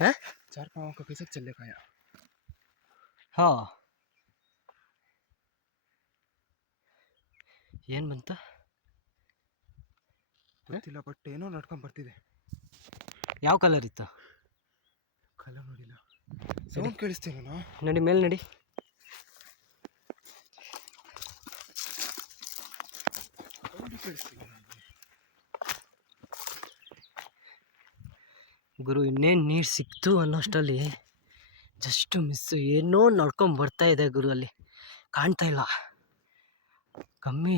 हैं? 4 पाँव का कैसे चल खाया? हाँ ಏನು ಬಂತು? ಗೊತ್ತಿಲ್ಲ, ಬಟ್ ಏನೋ ನಡ್ಕೊಂಡ್ ಬರ್ತಿದೆ. ಯಾವ ಕಲರ್ ಇತ್ತು? ಕಲರ್ ನೋಡಿಲ್ಲ. ಸೌಂಡ್ ಕೇಳಿಸ್ತೀನೋ? ನಡಿ ಮೇಲೆ ನಡಿ. ಸೌಂಡ್ ಕೇಳಿಸ್ತಿಲ್ಲ ನನಗೆ. ಗುರು ಇನ್ನೇನು ನೀರು ಸಿಕ್ತು ಅನ್ನೋಷ್ಟರಲ್ಲಿ ಜಸ್ಟ್ ಮಿಸ್ಸು. ಏನೋ ನಡ್ಕೊಂಡು ಬರ್ತಾ ಇದೆ ಗುರು, ಅಲ್ಲಿ ಕಾಣ್ತಾ ಇಲ್ಲ. ಕಮ್ಮಿ